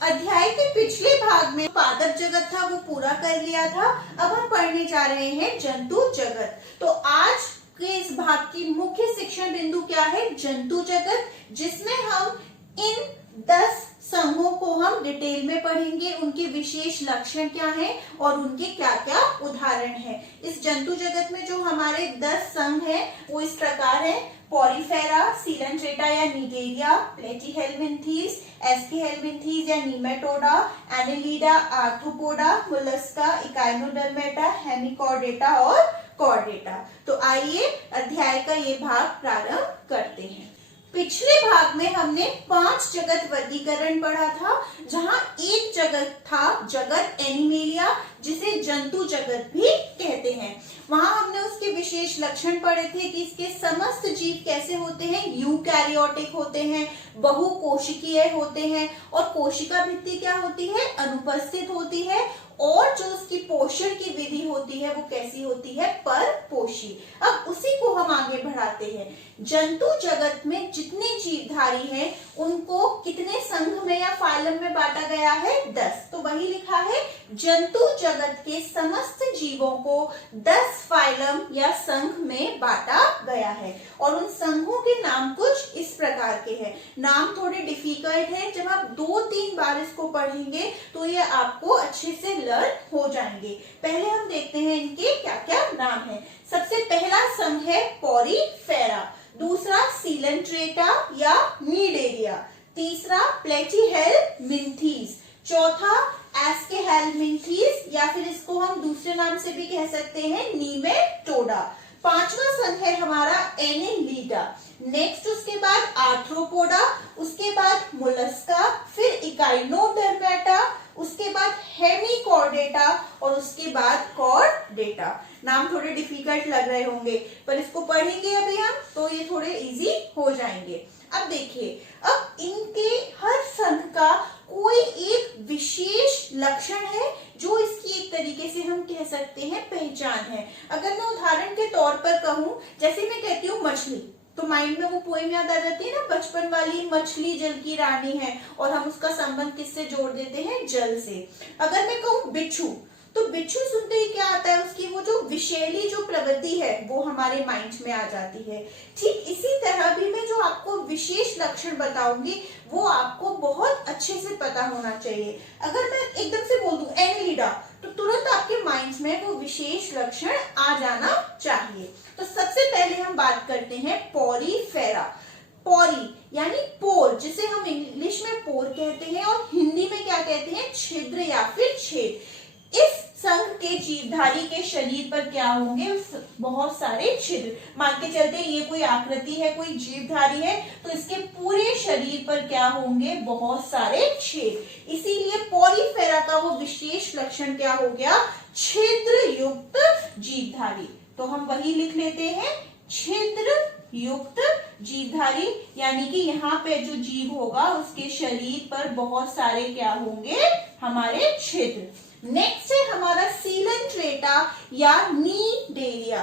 अध्याय के पिछले भाग में पादप जगत था वो पूरा कर लिया था। अब हम पढ़ने जा रहे हैं जंतु जगत। तो आज के इस भाग की मुख्य शिक्षण बिंदु क्या है? जंतु जगत, जिसमें हम इन 10 संघों को हम डिटेल में पढ़ेंगे, उनके विशेष लक्षण क्या हैं और उनके क्या क्या उदाहरण हैं। इस जंतु जगत में जो हमारे 10 संघ हैं वो इस प्रकार है: पोरीफेरा, सीलेंट्रेटा या निगेरिया, प्लेटीहेल्मिन्थीज, एस्कीहेल्मिन्थीज या Nematoda, Annelida, Arthropoda, Mollusca, Echinodermata, Hemichordata और कॉर्डेटा। तो आइए अध्याय का ये भाग प्रारंभ करते हैं। पिछले भाग में हमने 5 जगत वर्गीकरण पढ़ा था, जहां एक जगत था जगत एनिमेलिया, जिसे जंतु जगत भी कहते हैं। वहां हमने उसके विशेष लक्षण पढ़े थे कि इसके समस्त जीव कैसे होते हैं, यूकैरियोटिक होते हैं, बहुकोशिकीय होते हैं और कोशिका भित्ति क्या होती है, अनुपस्थित होती है, और जो उसकी पोषण की विधि होती है वो कैसी होती है, परपोषी। अब उसी को हम आगे बढ़ाते हैं। जंतु जगत में जितने जीवधारी हैं उनको कितने संघ में या फाइलम में बांटा गया है, 10। तो वही लिखा है, जंतु जगत के समस्त जीवों को 10 फाइलम या संघ में बांटा गया है। और उन संघों के नाम कुछ इस प्रकार के हैं। नाम थोड़े डिफिकल्ट हैं, जब आप 2-3 बार इसको पढ़ेंगे तो ये आपको अच्छे से लर्न हो जाएंगे। पहले हम देखते हैं इनके क्या क्या नाम है। सबसे पहला संघ है पोरीफेरा, दूसरा सीलेंट्रेटा या नीडेरिया, तीसरा प्लेटीहेल्मिन्थीज, चौथा एस्केहेल्मिन्थीज या फिर इसको हम दूसरे नाम से भी कह सकते हैं नीमेटोडा, पांचवा संघ है हमारा एनेलिडा, नेक्स्ट उसके बाद आर्थ्रोपोडा, उसके बाद मोलस्का, फिर इकाइनोडर्मेटा, उसके बाद हेमिकॉर्डेटा और उसके बाद कॉर्डेटा। नाम थोड़े डिफिकल्ट लग रहे होंगे, पर इसको पढ़ेंगे अभी हम तो ये थोड़े इजी हो जाएंगे। अब देखिए, अब इनके हर संघ का कोई एक विशेष लक्षण है जो इसकी एक तरीके से हम कह सकते हैं पहचान है। अगर मैं उदाहरण के तौर पर कहूं, जैसे मैं कहती हूँ मछली, तो माइंड में वो पोएम याद आ जाती है ना, बचपन वाली, मछली जल की रानी है, और हम उसका संबंध किससे जोड़ देते हैं, जल से। अगर मैं कहूँ बिच्छू, तो बिच्छू सुनते ही क्या आता है, उसकी वो जो विषैली जो प्रवृत्ति है वो हमारे माइंड में आ जाती है। ठीक इसी तरह भी मैं जो आपको विशेष लक्षण बताऊंगी वो आपको बहुत अच्छे से पता होना चाहिए। अगर मैं एकदम से बोल दूं एनेलिडा, तो तुरंत आपके माइंड में वो विशेष लक्षण आ जाना चाहिए। तो सबसे पहले हम बात करते हैं पोरीफेरा। पोरी यानी पोर, जिसे हम इंग्लिश में पोर कहते हैं और हिंदी में क्या कहते हैं, छिद्र या फिर छेद। इस संघ के जीवधारी के शरीर पर क्या होंगे, बहुत सारे छिद्र। मान के चलते ये कोई आकृति है, कोई जीवधारी है, तो इसके पूरे शरीर पर क्या होंगे, बहुत सारे छेद। इसीलिए पोरीफेरा का वो विशेष लक्षण क्या हो गया, छिद्र युक्त जीवधारी। तो हम वही लिख लेते हैं, छिद्र युक्त जीवधारी, यानी कि यहाँ पे जो जीव होगा उसके शरीर पर बहुत सारे क्या होंगे, हमारे छिद्र। नेक्स्ट है हमारा सीलेंट्रेटा या नीडेरिया।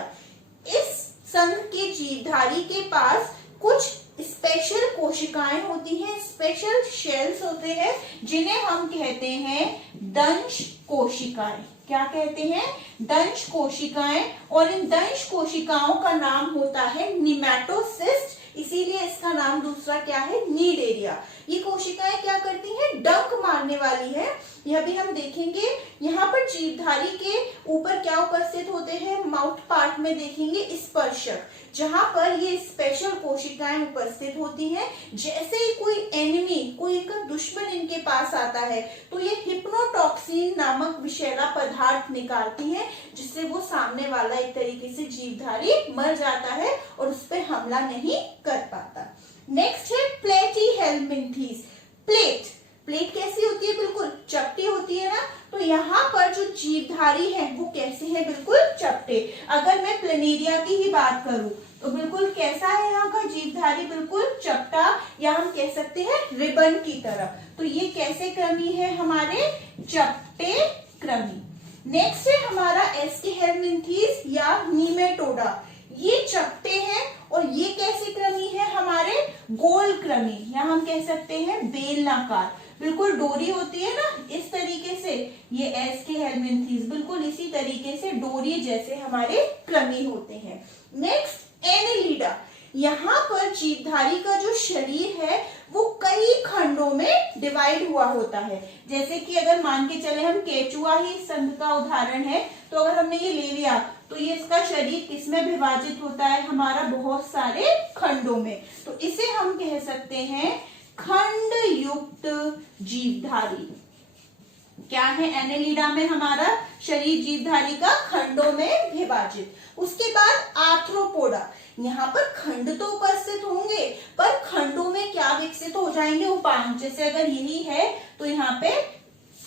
इस संघ के जीवधारी के पास कुछ स्पेशल कोशिकाएं होती हैं, स्पेशल शेल्स होते हैं, जिन्हें हम कहते हैं दंश कोशिकाएं। क्या कहते हैं, दंश कोशिकाएं। और इन दंश कोशिकाओं का नाम होता है निमैटोसिस्ट, इसीलिए इसका नाम दूसरा क्या है, नीडेरिया। ये कोशिकाएं क्या करती हैं, डंक मारने वाली है, यह भी हम देखेंगे। यहाँ पर जीवधारी के ऊपर क्या उपस्थित होते हैं, माउथ पार्ट में देखेंगे स्पर्शक, जहां पर ये स्पेशल कोशिकाएं उपस्थित होती हैं। जैसे ही कोई एनिमी, कोई इनका दुश्मन इनके पास आता है, तो ये हिप्नोटॉक्सिन नामक विषैला पदार्थ निकालती हैं, जिससे वो सामने वाला एक तरीके से जीवधारी मर जाता है और उस पर हमला नहीं कर पाता। नेक्स्ट है प्लेटीहेल्मिन्थीज। प्लेट कैसी होती है, बिल्कुल चपटी होती है ना। तो यहाँ पर जो जीवधारी है वो कैसे है, बिल्कुल चपटे। अगर मैं प्लेनेरिया की ही बात करूं तो बिल्कुल कैसा है यहाँ का जीवधारी, बिल्कुल चपटा, या हम कह सकते हैं रिबन की तरह। तो ये कैसे क्रमी है, हमारे चपटे क्रमी। नेक्स्ट है हमारा एस्केहेल्मिन्थीज या नीमेटोडा। ये चपटे हैं और ये कैसे क्रमी है, हमारे गोल क्रमी, या हम कह सकते हैं बेलनाकार। बिल्कुल डोरी होती है ना, इस तरीके से ये एस के हेलमिंथ्स बिल्कुल इसी तरीके से डोरी जैसे हमारे कृमि होते हैं। नेक्स्ट एनेलिडा, यहाँ पर जीवधारी का जो शरीर है वो कई खंडों में डिवाइड हुआ होता है। जैसे कि अगर मान के चले हम केचुआ ही संघ का उदाहरण है, तो अगर हमने ये ले लिया तो ये इसका शरीर किसमें विभाजित होता है, हमारा बहुत सारे खंडों में। तो इसे हम कह सकते हैं खंड युक्त जीवधारी। क्या है, एनेलिडा में हमारा शरीर जीवधारी का खंडों में विभाजित। उसके बाद आर्थ्रोपोडा, यहाँ पर खंड तो उपस्थित होंगे पर खंडों में क्या विकसित हो जाएंगे, उपांग। जैसे अगर यही है तो यहाँ पे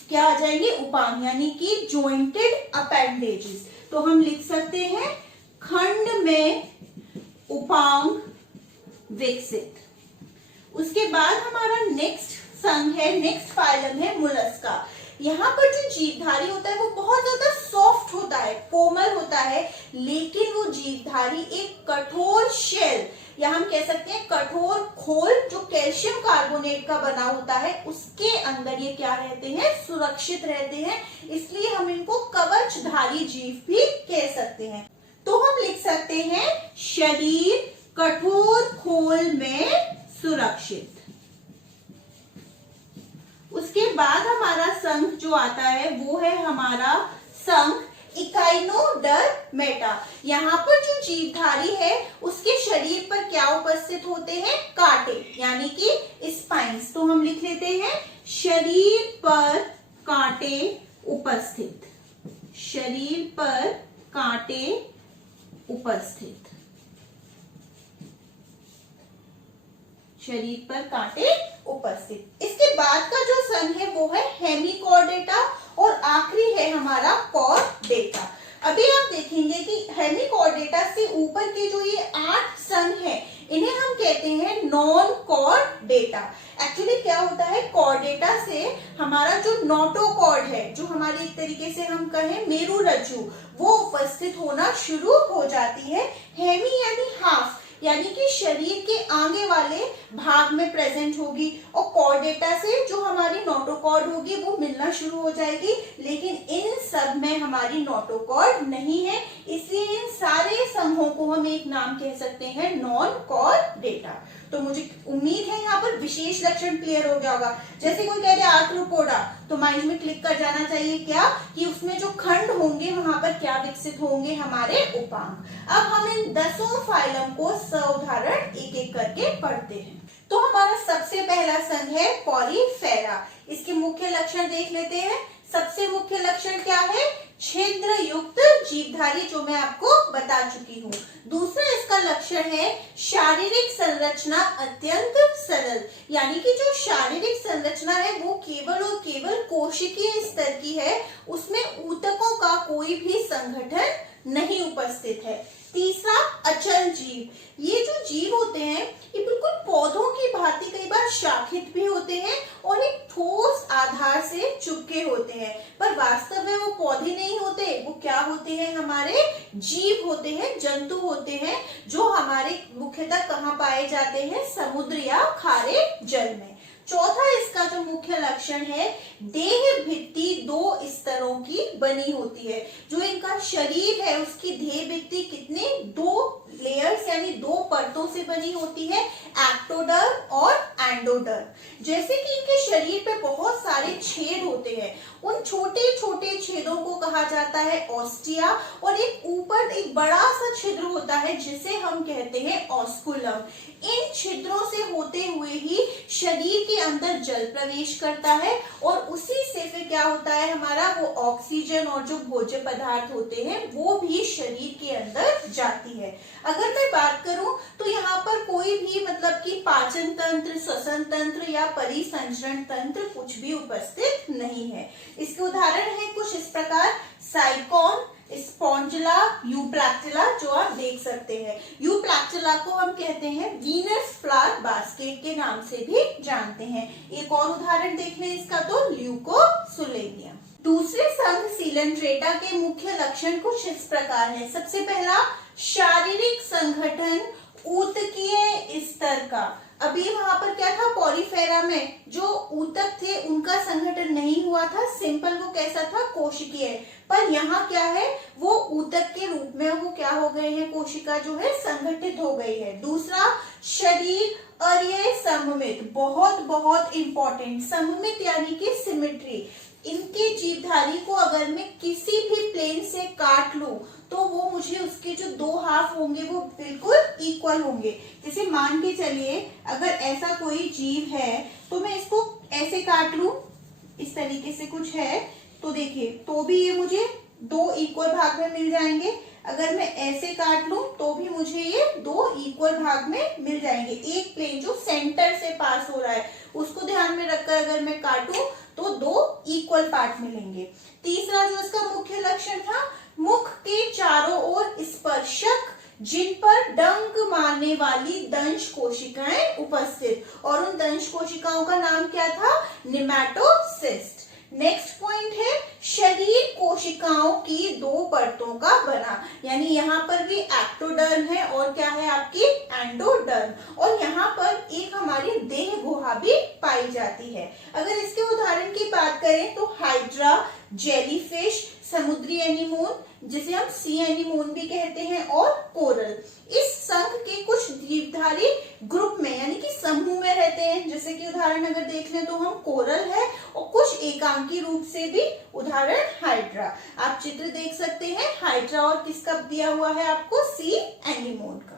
क्या आ जाएंगे, उपांग, यानी कि जॉइंटेड अपेंडेजेस। तो हम लिख सकते हैं खंड में उपांग विकसित। उसके बाद हमारा नेक्स्ट संघ है, नेक्स्ट फाइलम है मोलस्का। यहाँ पर जो जीवधारी होता है वो बहुत ज्यादा सॉफ्ट होता है, कोमल होता है, लेकिन वो जीवधारी एक कठोर शेल या हम कह सकते हैं कठोर खोल जो कैल्शियम कार्बोनेट का बना होता है, उसके अंदर ये क्या रहते हैं, सुरक्षित रहते हैं। इसलिए हम इनको कवचधारी जीव भी कह सकते हैं। तो हम लिख सकते हैं शरीर कठोर खोल में सुरक्षित। उसके बाद हमारा संघ जो आता है वो है हमारा संघ इकाइनोडर्मेटा। यहाँ पर जो जीवधारी है उसके शरीर पर क्या उपस्थित होते हैं, कांटे, यानी कि स्पाइन्स। तो हम लिख लेते हैं शरीर पर कांटे उपस्थित, शरीर पर कांटे उपस्थित, शरीर पर कांटे उपस्थित। इसके बाद का जो संघ है वो है हेमिकॉर्डेटा और आखिरी है हमारा कॉर्डेटा। अभी आप देखेंगे कि हेमिकॉर्डेटा से ऊपर के जो ये 8 संघ है इन्हें हम कहते हैं नॉन कॉर्डेटा। एक्चुअली क्या होता है, कॉर्डेटा से हमारा जो नोटोकॉर्ड है, जो हमारे एक तरीके से हम कहें मेरुरज्जु, वो उपस्थित होना शुरू हो जाती है। हेमी यानी हाफ, यानी कि शरीर के आगे वाले भाग में प्रेजेंट होगी, और कॉर्डेटा से जो हमारी नोटोकॉर्ड होगी वो मिलना शुरू हो जाएगी। लेकिन इन सब में हमारी नोटोकॉर्ड नहीं है, इसलिए इन सारे संघों को हम एक नाम कह सकते हैं नॉन कॉर्डेटा। तो मुझे उम्मीद है यहाँ पर विशेष लक्षण क्लियर हो गया होगा। जैसे कोई कह दे आर्थ्रोपोडा, तो माइंड में क्लिक कर जाना चाहिए क्या, कि उसमें जो खंड होंगे वहां पर क्या विकसित होंगे, हमारे उपांग। अब हम इन 10 फाइलम को सउदाहरण एक एक करके पढ़ते हैं। तो हमारा सबसे पहला संघ है पॉलीफेरा। इसके मुख्य लक्षण देख लेते हैं। सबसे मुख्य लक्षण क्या है, छिद्र युक्त जीवधारी, जो मैं आपको बता चुकी हूँ। दूसरा इसका लक्षण है शारीरिक संरचना अत्यंत सरल, यानी कि जो शारीरिक संरचना है वो केवल और केवल कोशिकीय स्तर की है, उसमें ऊतकों का कोई भी संगठन नहीं उपस्थित है। तीसरा अचल जीव, ये जो जीव होते हैं ये बिल्कुल पौधों की भांति कई बार शाखित भी होते हैं और एक ठोस आधार से चिपके होते हैं, पर वास्तव में वो पौधे नहीं होते, वो क्या होते हैं, हमारे जीव होते हैं, जंतु होते हैं, जो हमारे मुख्यतः कहाँ पाए जाते हैं, समुद्र या खारे जल में। चौथा इसका जो मुख्य लक्षण है, देह भित्ति 2 स्तरों की बनी होती है। जो इनका शरीर है उसकी देह भित्ति कितने, 2 लेयर्स यानी 2 परतों से बनी होती है, एक्टोडर्म और एंडोडर्म। जैसे कि इनके शरीर पे बहुत सारे छेद होते हैं, उन छोटे छोटे छेदों को कहा जाता है ऑस्टिया, और एक ऊपर एक बड़ा सा छिद्र होता है जिसे हम कहते हैं ऑस्कुलम। इन छिद्रों से होते हुए ही शरीर के अंदर जल प्रवेश करता है, और उसी से फिर क्या होता है हमारा, वो ऑक्सीजन और जो भोज्य पदार्थ होते हैं वो भी शरीर के अंदर जाती है। अगर मैं बात करूं तो यहाँ पर कोई भी मतलब कि पाचन तंत्र, श्वसन तंत्र या परिसंचरण तंत्र कुछ भी उपस्थित नहीं है। इसके उदाहरण है कुछ इस प्रकार, साइकोन, स्पॉन्जिला, यूप्लैक्टिला, जो आप देख सकते हैं। यूप्लैक्टिला को हम कहते हैं वीनस फ्लावर बास्केट के नाम से भी जानते हैं। एक और उदाहरण देख लें इसका, तो ल्यूकोसुलेनियम। दूसरे संघ सीलेंट्रेटा के मुख्य लक्षण कुछ इस प्रकार है। सबसे पहला, शारीरिक संगठन ऊतकीय स्तर का। अभी वहां पर क्या था, पॉलीफेरा में जो ऊतक थे उनका संगठन नहीं हुआ था, सिंपल वो कैसा था, कोशिकीय। पर यहाँ क्या है, वो ऊतक के रूप में वो क्या हो गए हैं, कोशिका जो है संगठित हो गई है। दूसरा, शरीर और ये सममित, बहुत बहुत इंपॉर्टेंट, सममित यानी कि सिमेट्री। इनके जीवधारी को अगर मैं किसी भी प्लेन से काट लूं तो वो मुझे उसके जो दो हाफ होंगे वो बिल्कुल इक्वल होंगे। जैसे मान के चलिए अगर ऐसा कोई जीव है तो मैं इसको ऐसे काट लूं, इस तरीके से कुछ है तो देखिए तो भी ये मुझे दो इक्वल भाग में मिल जाएंगे। अगर मैं ऐसे काट लूं तो भी मुझे ये दो इक्वल भाग में मिल जाएंगे। एक प्लेन जो सेंटर से पास हो रहा है उसको ध्यान में रखकर अगर मैं काटूं तो दो इक्वल पार्ट मिलेंगे। तीसरा जो इसका मुख्य लक्षण था, मुख के चारों ओर स्पर्शक जिन पर डंक मारने वाली दंश कोशिकाएं उपस्थित, और उन दंश कोशिकाओं का नाम क्या था, निमैटोसिस्ट। नेक्स्ट पॉइंट है, शरीर कोशिकाओं की दो परतों का बना, यानी यहाँ पर भी एक्टोडर्म है और क्या है आपकी एंडोडर्म, और यहाँ पर एक हमारी देह गुहा भी पाई जाती है। अगर इसके उदाहरण की बात करें तो हाइड्रा, जेलीफिश, समुद्री एनीमोन जिसे हम सी एनीमोन भी कहते हैं, और कोरल। इस संघ के कुछ जीवधारी ग्रुप में यानी कि समूह में रहते हैं, जैसे कि उदाहरण अगर देख लें तो हम कोरल है, और कुछ एकांकी रूप से भी, उदाहरण हाइड्रा। आप चित्र देख सकते हैं हाइड्रा और किसका दिया हुआ है आपको, सी एनीमोन का।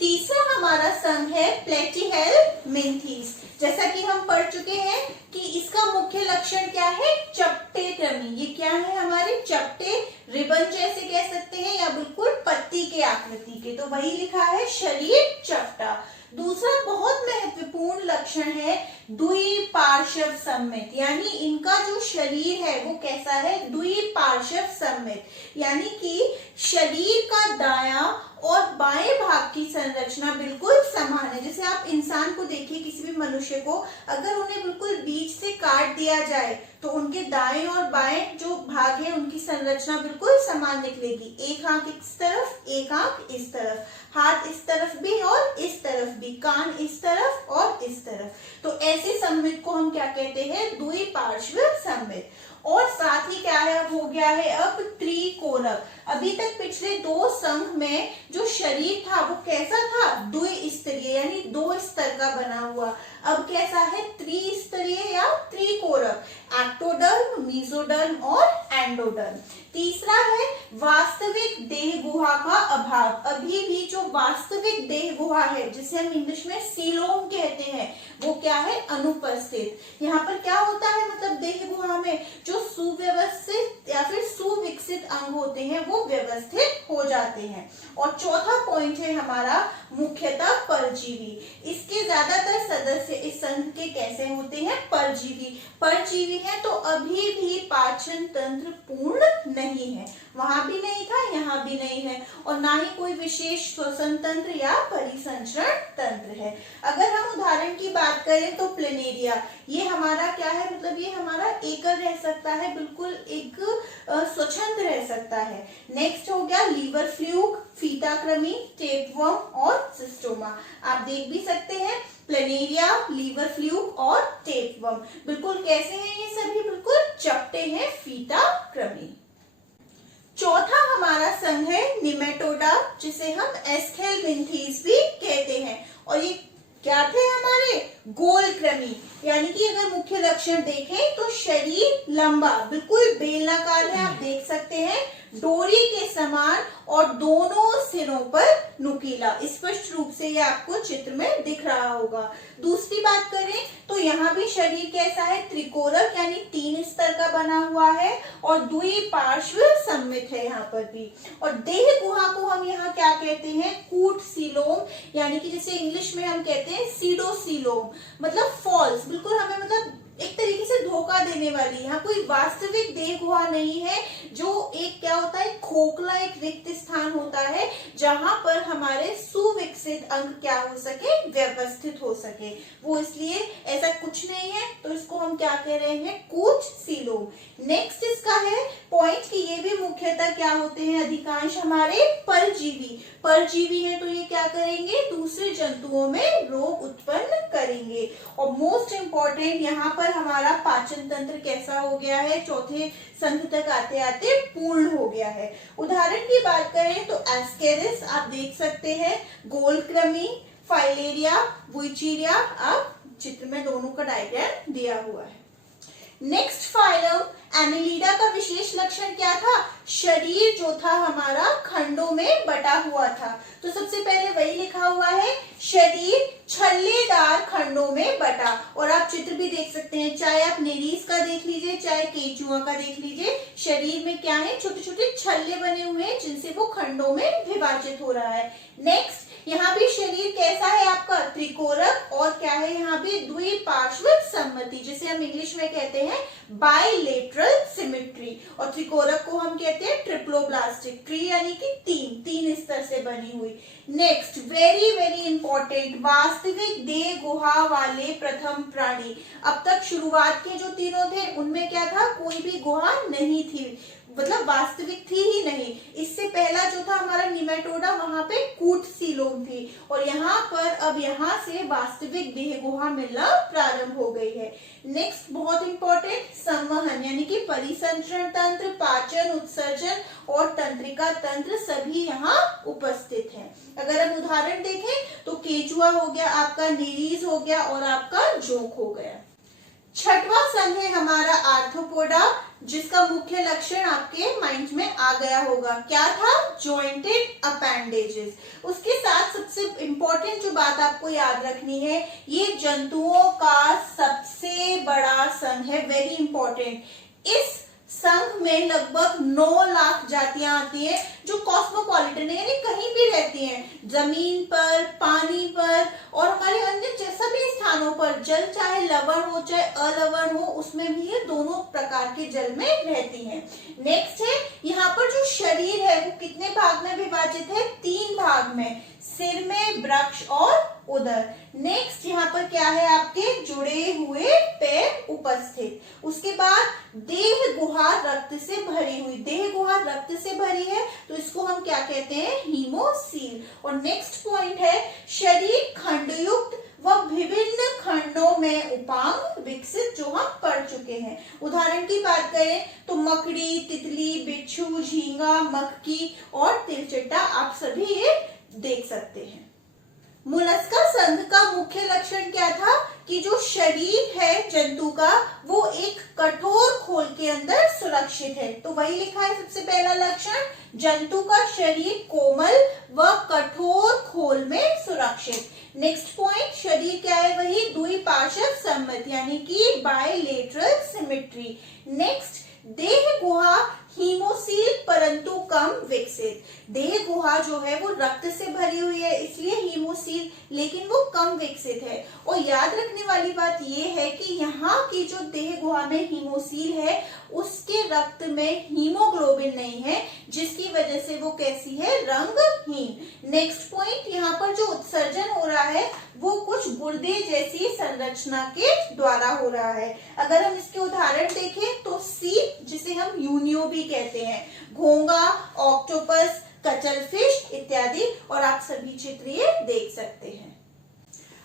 तीसरा हमारा संघ है प्लेटीहेलमिन्थेस। जैसा कि हम पढ़ चुके हैं कि इसका मुख्य लक्षण क्या है, चपटे क्रमी। ये क्या है हमारे चपटे, रिबन जैसे कह सकते हैं या बिल्कुल पत्ती के आकृति के, तो वही लिखा है शरीर चपटा। दूसरा बहुत महत्वपूर्ण लक्षण है द्विपार्श्व सममित, यानी इनका जो शरीर है वो कैसा है, द्विपार्श्व सममित, यानी कि शरीर का दायां और बाएं भाग की संरचना बिल्कुल समान है। जैसे आप इंसान को देखिए, किसी भी मनुष्य को अगर उन्हें बिल्कुल बीच से काट दिया जाए तो उनके दाएं और बाएं जो भाग है उनकी संरचना बिल्कुल समान निकलेगी। एक आंख इस तरफ, एक आंख इस तरफ, हाथ इस तरफ भी और इस तरफ भी, कान इस तरफ और इस तरफ, तो ऐसे सममित को हम क्या कहते हैं, द्विपार्श्व सममित। और साथ ही क्या है, अब हो गया है अब त्रिकोरक। अभी तक पिछले दो संघ में जो शरीर था वो कैसा था, द्विस्तरीय यानी दो स्तर का बना हुआ। अब कैसा है, त्रिस्तरीय या त्रिकोरक, एक्टोडर्म, मेसोडर्म और एंडोडर्म। तीसरा है वास्तविक देह गुहा का अभाव। अभी भी जो वास्तविक देह गुहा है जिसे हम इंग्लिश में सीलोम कहते हैं वो क्या है, अनुपस्थित। यहाँ पर क्या होता है, मतलब देह गुहा में जो सुव्यवस्थित या फिर सुविकसित अंग होते हैं वो व्यवस्थित हो जाते हैं। और चौथा पॉइंट है हमारा मुख्यतः परजीवी। इसके ज्यादातर सदस्य इस संघ के कैसे होते हैं, परजीवी। परजीवी है तो अभी भी पाचन तंत्र पूर्ण नहीं है, वहां भी नहीं था, यहाँ भी नहीं है, और ना ही कोई विशेष श्वसन तंत्र या परिसंचरण तंत्र है। अगर हम उदाहरण की बात करें तो प्लेनेरिया, ये हमारा क्या है, मतलब ये हमारा एकल रह सकता है, बिल्कुल एक स्वच्छंद रह सकता है। नेक्स्ट हो गया लीवर फ्लूक, फीता कृमि, टेपवर्म और सिस्टोमा। आप देख भी सकते हैं प्लेनेरिया, लीवर फ्लूक और टेपवर्म बिल्कुल कैसे हैं, ये सभी बिल्कुल चपटे हैं, फीता कृमि। चौथा हमारा संघ है निमेटोडा, जिसे हम एस्केलमिन्थेस भी कहते हैं, और ये क्या थे हमारे, गोल कृमि। यानी कि अगर मुख्य लक्षण देखें तो शरीर लंबा, बिल्कुल बेलनाकार है, आप देख सकते हैं, डोरी के समान और दोनों सिरों पर नुकीला। स्पष्ट रूप से ये आपको चित्र में दिख रहा होगा। दूसरी बात करें तो यहाँ भी शरीर कैसा है, त्रिकोरक यानी तीन स्तर का बना हुआ है, और द्विपार्श्व सममित है यहाँ पर भी। और देह गुहा को हम यहाँ क्या कहते हैं, कूट सीलोम, यानी कि जैसे इंग्लिश में हम कहते हैं सीडोसीलोम, मतलब फॉल्स, बिल्कुल हमें मतलब एक तरीके से धोखा देने वाली। यहाँ कोई वास्तविक देह गुहा नहीं है, जो एक क्या होता है, खोखला एक रिक्त स्थान होता है जहां पर हमारे सुविकसित अंग क्या हो सके, व्यवस्थित हो सके, वो इसलिए ऐसा कुछ नहीं है, तो इसको हम क्या कह रहे हैं, कूट सीलोम। नेक्स्ट इसका है पॉइंट कि ये भी मुख्यतः क्या होते हैं, अधिकांश हमारे परजीवी। परजीवी है तो ये क्या करेंगे, दूसरे जंतुओं में रोग उत्पन्न करेंगे। और मोस्ट इंपॉर्टेंट यहाँ पर हमारा पाचन तंत्र कैसा हो गया है, चौथे संघ तक आते आते पूर्ण हो गया है। उदाहरण की बात करें तो एस्केरिस आप देख सकते हैं, गोलकृमि, फाइलेरिया, वुइचीरिया, आप चित्र में दोनों का डायग्राम दिया हुआ है। नेक्स्ट फाइलम एनिलिडा का विशेष लक्षण क्या था, शरीर जो था हमारा खंडों में बटा हुआ था। तो सबसे पहले वही लिखा हुआ है, शरीर छल्लेदार खंडों में बटा। और आप चित्र भी देख सकते हैं, चाहे आप नेरीज का देख लीजिए चाहे केंचुआ का देख लीजिए, शरीर में क्या है, छोटे छोटे छल्ले बने हुए हैं जिनसे वो खंडों में विभाजित हो रहा है। नेक्स्ट यहाँ भी शरीर कैसा है आपका, त्रिकोरक, और क्या है यहाँ पे, द्विपार्श्विक सम्मति, जिसे हम इंग्लिश में कहते हैं बाइलेटरल सिमेट्री। और त्रिकोरक को हम कहते हैं ट्रिप्लोब्लास्टिक, ट्री यानी कि तीन स्तर से बनी हुई। नेक्स्ट वेरी वेरी इंपॉर्टेंट, वास्तविक देह गुहा वाले प्रथम प्राणी। अब तक शुरुआत के जो तीनों थे उनमें क्या था, कोई भी गुहा नहीं थी, मतलब वास्तविक थी ही नहीं। इससे पहला जो था हमारा निमेटोडा, वहां पे कूट सीलोम थी, और यहाँ पर अब यहाँ से वास्तविक देह गुहा मिलना प्रारंभ हो गई है। नेक्स्ट बहुत इंपॉर्टेंट, संवहन यानी कि परिसंचरण तंत्र, पाचन, उत्सर्जन और तंत्रिका तंत्र सभी यहाँ उपस्थित हैं। अगर हम उदाहरण देखें तो केंचुआ हो गया आपका, नीरीज हो गया और आपका जोंक हो गया। छठवां संघ है हमारा आर्थ्रोपोडा, जिसका मुख्य लक्षण आपके माइंड में आ गया होगा, क्या था, जॉइंटेड अपेंडेजेस। उसके साथ सबसे इंपॉर्टेंट जो बात आपको याद रखनी है, ये जंतुओं का सबसे बड़ा संघ है, वेरी इंपॉर्टेंट। इस संघ में लगभग 9 लाख जातियां आती हैं जो कॉस्मोपॉलिटन है, यानी कहीं भी रहती हैं, जमीन पर, पानी पर और हमारे अन्य सभी स्थानों पर। जल चाहे लवण हो चाहे अलवण हो, उसमें भी ये दोनों प्रकार के जल में रहती हैं। नेक्स्ट है यहाँ पर जो शरीर है वो कितने भाग में विभाजित है, 3 भाग में, सिर में, वृक्ष और उदर। नेक्स्ट यहाँ पर क्या है, आपके जुड़े हुए पैर उपस्थित। उसके बाद देह गुहा रक्त से भरी हुई, देह गुहा रक्त से भरी है तो इसको हम क्या कहते हैं, हीमोसील। और नेक्स्ट पॉइंट है, शरीर खंडयुक्त व विभिन्न खंडों में उपांग विकसित, जो हम पढ़ चुके हैं। उदाहरण की बात करें तो मकड़ी, तितली, बिच्छू, झींगा, मक्खी और तिलचिट्टा, आप सभी ये देख सकते हैं। मोलस्का संघ का मुख्य लक्षण क्या था कि जो शरीर है जंतु का वो एक कठोर खोल के अंदर सुरक्षित है। तो वही लिखा है सबसे पहला लक्षण, जंतु का शरीर कोमल व कठोर खोल में सुरक्षित। नेक्स्ट पॉइंट, शरीर क्या है, वही द्विपार्श्विक सम्मति यानी कि बाइलेटरल सिमेट्री। नेक्स्ट, देह गुहा हीमोसील परंतु कम विकसित। देह गुहा जो है वो रक्त से भरी हुई है इसलिए हीमोसील, लेकिन वो कम विकसित है। और याद रखने वाली बात ये है कि यहाँ की जो देह गुहा में हीमोसील है उसके रक्त में हीमोग्लोबिन नहीं है, जिसकी वजह से वो कैसी है, रंगहीन। नेक्स्ट पॉइंट, यहाँ पर जो उत्सर्जन हो रहा है वो कुछ गुर्दे जैसी संरचना के द्वारा हो रहा है। अगर हम इसके उदाहरण देखें तो सीप, जिसे हम यूनियो भी कहते हैं, घोंगा, ऑक्टोपस, कचलफिश इत्यादि, और आप सभी चित्र ये देख सकते हैं।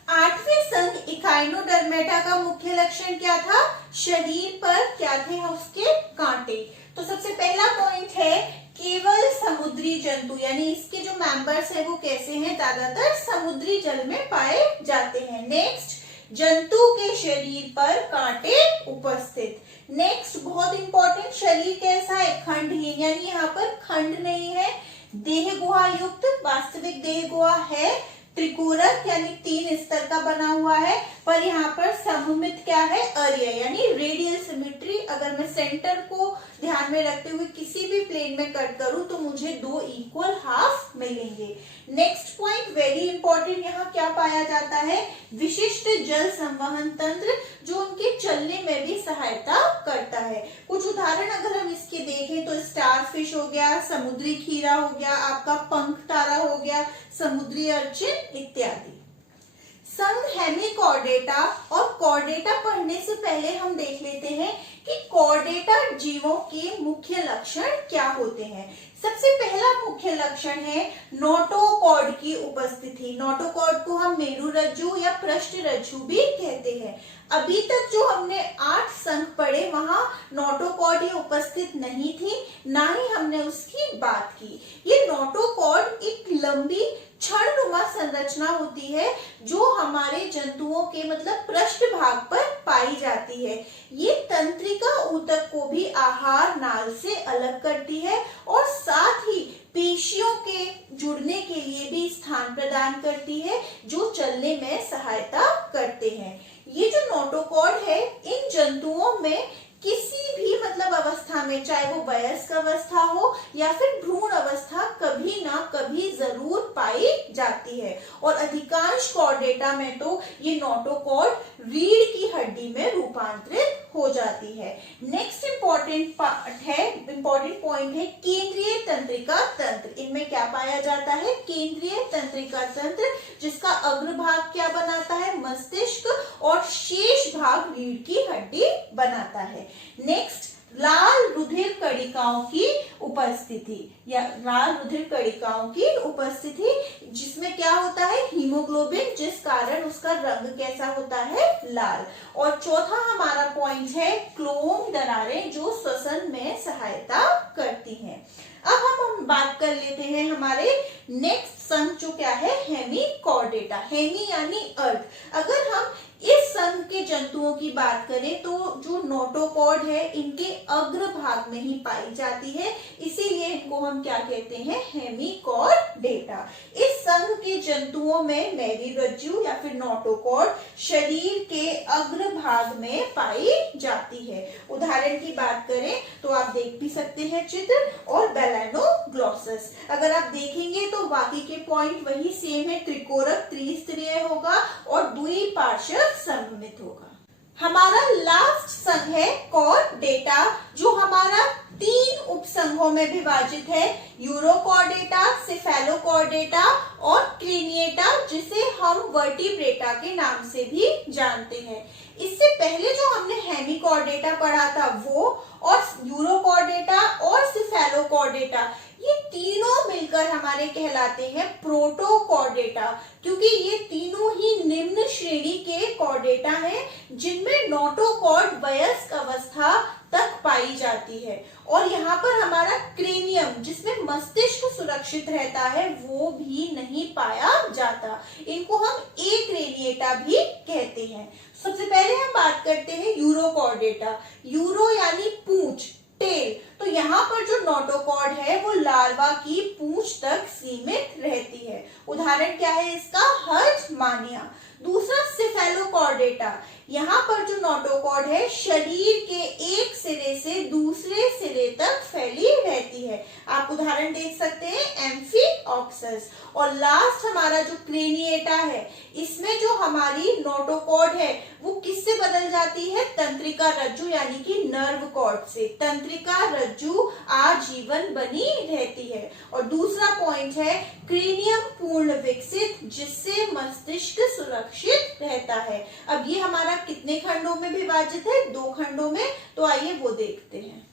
8वें संघ इकाइनोडर्मेटा का मुख्य लक्षण क्या था, शरीर पर क्या थे उसके कांटे। तो सबसे पहला पॉइंट है, केवल समुद्री जंतु, यानी इसके जो मेंबर्स है वो कैसे हैं, ज्यादातर समुद्री जल में पाए जाते हैं। नेक्स्ट, जंतु के शरीर पर कांटे उपस्थित। नेक्स्ट बहुत इंपॉर्टेंट, शरीर कैसा है, खंडहीन, यानी यहाँ पर खंड नहीं है। देह गुहा युक्त, वास्तविक देह गुहा है। त्रिकोरक यानी 3 स्तर का बना हुआ है, पर यहाँ पर सममित क्या है, अर्य यानी रेडियल सिमेट्री। अगर मैं सेंटर को ध्यान में रखते हुए किसी भी प्लेन में कट करूं तो मुझे 2 इक्वल हाफ मिलेंगे। नेक्स्ट पॉइंट वेरी इंपॉर्टेंट, यहाँ क्या पाया जाता है, विशिष्ट जल संवहन तंत्र जो उनके चलने में भी सहायता करता है। कुछ उदाहरण अगर हम इसके देखें तो स्टारफिश हो गया, समुद्री खीरा हो गया, आपका पंख तारा हो गया, समुद्री अर्चिन इत्यादि। संघ हेमिकॉर्डेटा और कॉर्डेटा पढ़ने से पहले हम देख लेते हैं कि कॉर्डेटा जीवों के मुख्य लक्षण क्या होते हैं। सबसे पहला मुख्य लक्षण है नोटोकॉर्ड की उपस्थिति। नोटोकॉर्ड को हम मेरुरज्जु या पृष्ठ रज्जु भी कहते हैं। अभी तक जो हमने 8 संघ पढ़े वहां नोटोकॉर्ड ये उपस्थित नहीं थी, ना ही हमने उसकी बात की। ये नोटोकॉर्ड एक लंबी क्षणनुमा संरचना होती है जो हमारे जंतुओं के मतलब पृष्ठ भाग पर पाई जाती है। ये तंत्रिका ऊतक को भी आहार नाल से अलग करती है और साथ ही पेशियों के जुड़ने के लिए भी स्थान प्रदान करती है जो चलने में सहायता करते हैं। ये जो नोटोकॉर्ड है इन जंतुओं में किसी भी मतलब अवस्था में, चाहे वो वयस्क अवस्था हो या फिर भ्रूण अवस्था, कभी ना कभी जरूर पाई जाती है। और अधिकांश कॉर्डेटा में तो ये नोटोकॉर्ड रीढ़ की हड्डी में रूपांतरित हो जाती है। नेक्स्ट इंपॉर्टेंट पॉइंट है केंद्रीय तंत्रिका तंत्र। इनमें क्या पाया जाता है? केंद्रीय तंत्रिका तंत्र, जिसका अग्रभाग क्या बनाता है? मस्तिष्क, और शेष भाग रीढ़ की हड्डी बनाता है। नेक्स्ट, लाल रुधिर कणिकाओं की उपस्थिति या लाल रुधिर कणिकाओं की उपस्थिति, जिसमें क्या होता है? हीमोग्लोबिन, जिस कारण उसका रंग कैसा होता है? लाल। और चौथा हमारा पॉइंट है क्लोम दरारें जो श्वसन में सहायता करती हैं। अब हम बात कर लेते हैं हमारे नेक्स्ट संघ जो क्या है? हेमिकॉर्डेटा। हेमी यानी अर्ध। अगर हम इस संघ के जंतुओं की बात करें तो जो नोटोकॉर्ड है इनके अग्र भाग में ही पाई जाती है, इसीलिए इनको हम क्या कहते हैं? हेमिकॉर्डेटा। इस संघ के जंतुओं में मेरुरज्जु या फिर नोटोकॉर्ड शरीर के अग्र भाग में पाई जाती है। उदाहरण की बात करें तो आप देख भी सकते हैं चित्र, और बेलेनोग्लोसस। अगर आप देखेंगे तो बाकी के पॉइंट वही सेम है, त्रिकोरक त्रिस्तरीय होगा और द्विपार्श्व सममित होगा। हमारा लास्ट संघ है कॉर्डेटा, जो हमारा 3 उपसंघों में विभाजित है, यूरोकॉर्डेटा, सेफेलोकॉर्डेटा और क्रेनिएटा, जिसे हम वर्टिब्रेटा के नाम से भी जानते हैं। इससे पहले जो हमने हेमिकॉर्डेटा पढ़ा था वो, और यूरोकॉर्डेटा और सेफेलोकॉर्डेटा, ये तीनों मिलकर हमारे कहलाते हैं प्रोटोकॉर्डेटा, क्योंकि ये तीनों ही निम्न श्रेणी के कॉर्डेटा हैं जिनमें नोटोकॉर्ड वयस्क अवस्था तक पाई जाती है। और यहाँ पर हमारा क्रेनियम, जिसमें मस्तिष्क सुरक्षित रहता है, वो भी नहीं पाया जाता। इनको हम एक्रेनिएटा भी कहते हैं। सबसे पहले हम बात करते हैं यूरोकॉर्डेटा। यूरो यानी पूंछ, टेल। तो यहाँ पर जो नोटोकॉर्ड है वो लार्वा की पूंछ तक सीमित रहती है। उदाहरण क्या है इसका? हर्टमानिया। दूसरा सेफेलोकॉर्डेटा। यहाँ पर जो नोटोकॉर्ड है शरीर के एक सिरे से दूसरे सिरे तक फैली रहती है। आप उदाहरण देख सकते हैं एम्फीऑक्सस। और लास्ट हमारा जो क्रेनिएटा है, इसमें जो हमारी नोटोकॉर्ड है वो किससे बदल जाती है? तंत्रिका रज्जु यानी कि नर्व कॉर्ड से। तंत्रिका रज्जु आजीवन बनी रहती है। और दूसरा पॉइंट है क्रेनियम पूर्ण विकसित, जिससे मस्तिष्क सुरक्षित रहता है। अब ये हमारा कितने खंडों में विभाजित है? 2 खंडों में। तो आइए वो देखते हैं।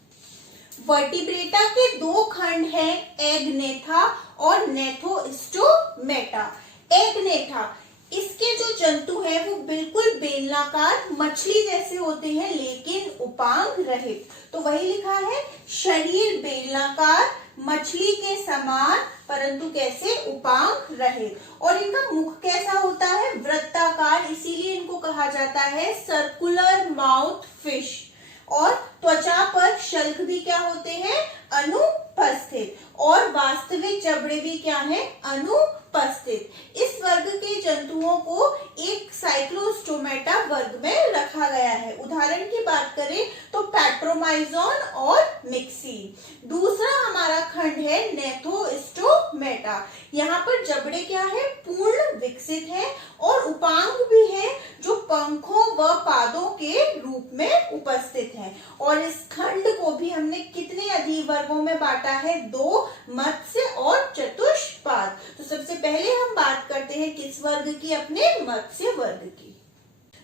वर्टिब्रेटा के 2 खंड हैं, एग्नेथा और नेथोस्टोमेटा। एग्नेथा, इसके जो जंतु हैं वो बिल्कुल बेलनाकार मछली जैसे होते हैं लेकिन उपांग रहित। तो वही लिखा है, शरीर बेलनाकार मछली के समान परंतु कैसे? उपांग रहित। और इनका मुख कैसा होता है? वृत्ताकार, इसीलिए इनको कहा जाता है सर्कुलर माउथ फिश। और त्वचा पर शल्क भी क्या होते हैं? अनुपस्थित। और वास्तविक जबड़े भी क्या है? अनुपस्थित। इस वर्ग के जंतुओं को एक साइक्लोस्टोमेटा वर्ग में रखा गया है। उदाहरण की बात करें तो पैट्रोमाइजोन और मिक्सी। दूसरा हमारा खंड है नेथोस्टोमेटा। यहाँ पर जबड़े क्या है? पूर्ण विकसित है और उपांग भी है जो पंखों व पादों के रूप में उपस्थित है। और इस खंड को भी हमने कितने अधिवर्गों में बांटा है? 2, मत्स्य और चतुष्पाद। तो सबसे पहले हम बात करते हैं किस वर्ग की? अपने मत्स्य वर्ग की।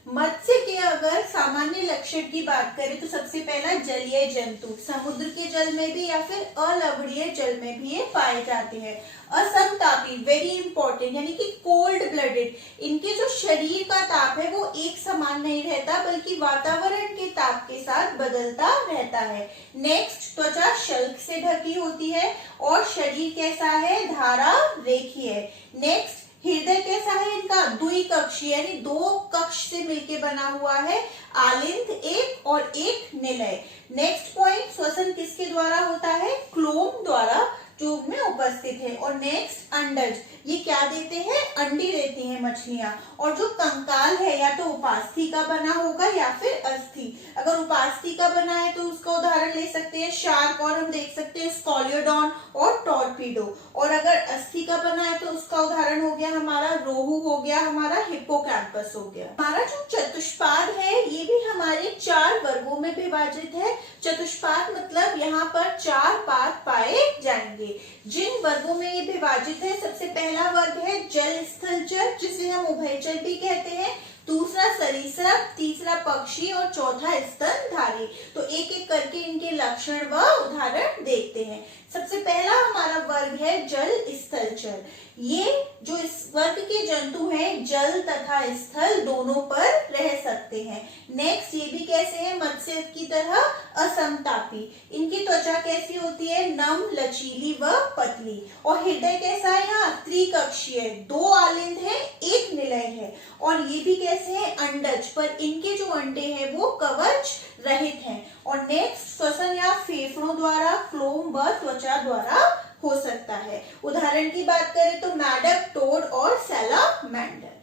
मत्स्य के अगर सामान्य लक्षण की बात करें तो सबसे पहला जलीय जंतु, समुद्र के जल में भी या फिर अलवणीय जल में भी ये पाए जाते हैं। असमतापी, वेरी इंपॉर्टेंट, यानी कि कोल्ड ब्लडेड, इनके जो शरीर का ताप है वो एक समान नहीं रहता बल्कि वातावरण के ताप के साथ बदलता रहता है। नेक्स्ट, त्वचा शल्क से ढकी होती है और शरीर कैसा है, धारा रेखीय है। नेक्स्ट, हृदय कैसा है इनका, द्विकक्षीय यानी दो कक्ष से मिलकर बना हुआ है, आलिंद एक और एक निलय। नेक्स्ट पॉइंट, श्वसन किसके द्वारा होता है, क्लोम द्वारा जो में उपस्थित है। और नेक्स्ट, अंडज, ये क्या देते हैं, अंडे देती हैं मछलियां। और जो कंकाल है या तो उपास्थि का बना होगा या फिर अस्थि। अगर उपास्थि का बना है तो उसका उदाहरण ले सकते हैं शार्क, और हम देख सकते हैं स्कॉलियोडॉन और टॉर्पीडो। और अगर अस्थि का बना है तो उसका उदाहरण हो गया हमारा रोहू, हो गया हमारा हिप्पोकैम्पस, हो गया हमारा जो चतुष्पाद है। ये भी हमारे 4 वर्गों में विभाजित है। चतुष्पाद मतलब यहाँ पर 4 पाद पाए जाएंगे। जिन वर्गों में ये विभाजित है, सबसे पहला वर्ग है जल स्थलचर, जिसे हम उभयचर भी कहते हैं। दूसरा सरीसृप, तीसरा पक्षी और चौथा स्तनधारी। तो एक एक करके इनके लक्षण व उदाहरण देखते हैं। सबसे पहला हमारा वर्ग है जल स्थलचर। ये जो इस वर्ग के जंतु हैं जल तथा स्थल दोनों पर रह सकते हैं। नेक्स्ट, ये भी कैसे हैं, मत्स्य की तरह असमतापी। इनकी त्वचा कैसी होती है, नम, लचीली व पतली। और हृदय कैसा है, यहाँ त्रिकक्षीय, 2 आलिंद है, 1 निलय है। और ये भी कैसे हैं, अंडज, पर इनके जो अंडे हैं वो कवच रहित हैं। और नेक्स्ट, श्वसन या फेफड़ों द्वारा, क्लोम व त्वचा द्वारा हो सकता है। उदाहरण की बात करें तो मैडक, टोड और सैलामेंडर।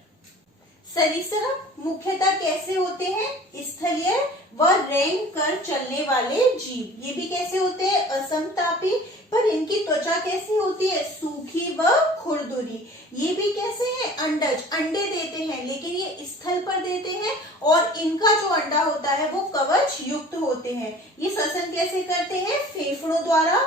सरीसृप मुख्यतः कैसे होते हैं, स्थलीय व रेंग कर चलने वाले जीव। ये भी कैसे होते हैं, असमतापी, पर इनकी त्वचा कैसी होती है, सूखी व खुरदुरी। ये भी कैसे हैं, अंडज, अंडे देते हैं लेकिन ये स्थल पर देते हैं और इनका जो अंडा होता है वो कवच युक्त होते हैं। ये श्वसन कैसे करते हैं, फेफड़ों द्वारा।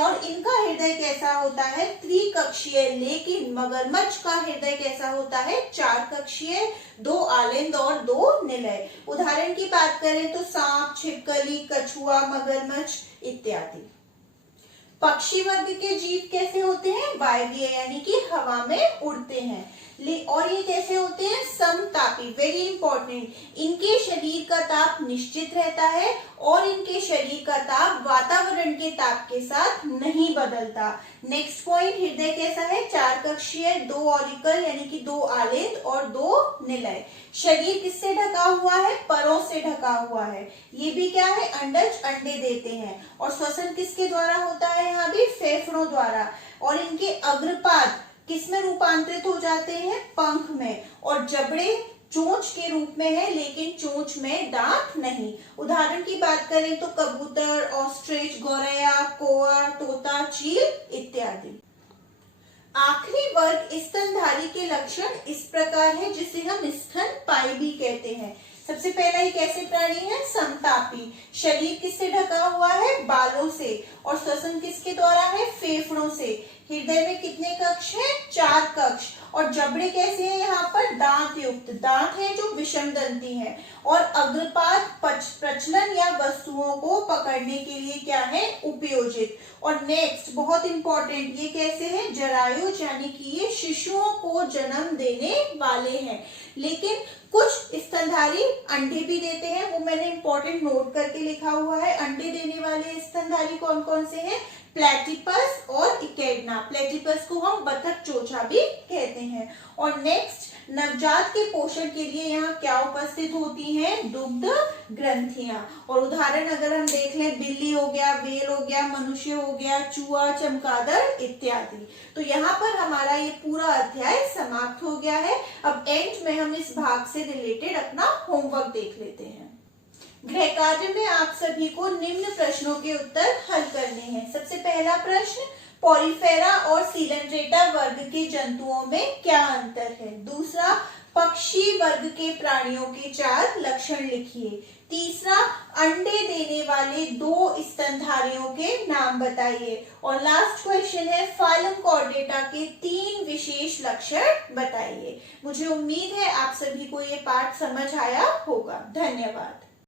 और इनका हृदय कैसा होता है, त्रिकक्षीय, लेकिन मगरमच्छ का हृदय कैसा होता है, 4 कक्षीय, 2 आलिंद और 2 निलय। उदाहरण की बात करें तो सांप, छिपकली, कछुआ, मगरमच्छ इत्यादि। पक्षी वर्ग के जीव कैसे होते हैं, वायवीय, यानी कि हवा में उड़ते हैं। और ये कैसे होते हैं, समतापी, वेरी इंपॉर्टेंट। इनके शरीर का ताप निश्चित रहता है और इनके शरीर का ताप वातावरण के ताप के साथ नहीं बदलता। नेक्स्ट पॉइंट, हृदय कैसा है, 4 कक्षीय, 2 ऑरिकल यानी कि 2 आलिंद और 2 निलय। शरीर किससे ढका हुआ है, परों से ढका हुआ है। ये भी क्या है, अंडज, अंडे देते हैं। और श्वसन किसके द्वारा होता है, यहाँ भी फेफड़ों द्वारा। और इनके अग्रपाद किसमें रूपांतरित हो जाते हैं, पंख में। और जबड़े चोंच के रूप में है लेकिन चोंच में दांत नहीं। उदाहरण की बात करें तो कबूतर, ऑस्ट्रिच, गौरैया, कौआ, तोता, चील इत्यादि। आखिरी वर्ग स्तनधारी के लक्षण इस प्रकार है, जिसे हम स्तनपायी भी कहते हैं। सबसे पहला ये कैसे प्राणी है, समतापी। शरीर किससे ढका हुआ है, बालों से। और श्वसन किसके द्वारा है, फेफड़ों से। हृदय में कितने कक्ष हैं, 4 कक्ष। और जबड़े कैसे हैं, यहाँ पर दांत युक्त, दांत हैं जो विषमदंती हैं। और अग्रपाद प्रचलन या वस्तुओं को पकड़ने के लिए क्या है, उपयोजित। और नेक्स्ट, बहुत इंपॉर्टेंट, ये कैसे हैं, जरायुज, यानी कि ये शिशुओं को जन्म देने वाले हैं। लेकिन कुछ स्तनधारी अंडे भी देते हैं, वो मैंने इंपॉर्टेंट नोट करके लिखा हुआ है। अंडे देने वाले स्तनधारी कौन कौन से हैं, प्लेटिपस और इकेडना। प्लेटिपस को हम बतख चोचा भी कहते हैं। और नेक्स्ट, नवजात के पोषण के लिए यहाँ क्या उपस्थित होती हैं, दुग्ध ग्रंथियां। और उदाहरण अगर हम देख लें, बिल्ली हो गया, वेल हो गया, मनुष्य हो गया, चूहा, चमगादड़ इत्यादि। तो यहाँ पर हमारा ये पूरा अध्याय समाप्त हो गया है। अब एंड में हम इस भाग से रिलेटेड अपना होमवर्क देख लेते हैं। गृह कार्य में आप सभी को निम्न प्रश्नों के उत्तर हल करने हैं। सबसे पहला प्रश्न, पॉरीफेरा और सीलेंट्रेटा वर्ग के जंतुओं में क्या अंतर है। दूसरा, पक्षी वर्ग के प्राणियों के 4 लक्षण लिखिए। तीसरा, अंडे देने वाले 2 स्तनधारियों के नाम बताइए। और लास्ट क्वेश्चन है, फाइलम कॉर्डेटा के 3 विशेष लक्षण बताइए। मुझे उम्मीद है आप सभी को ये पाठ समझ आया होगा। धन्यवाद।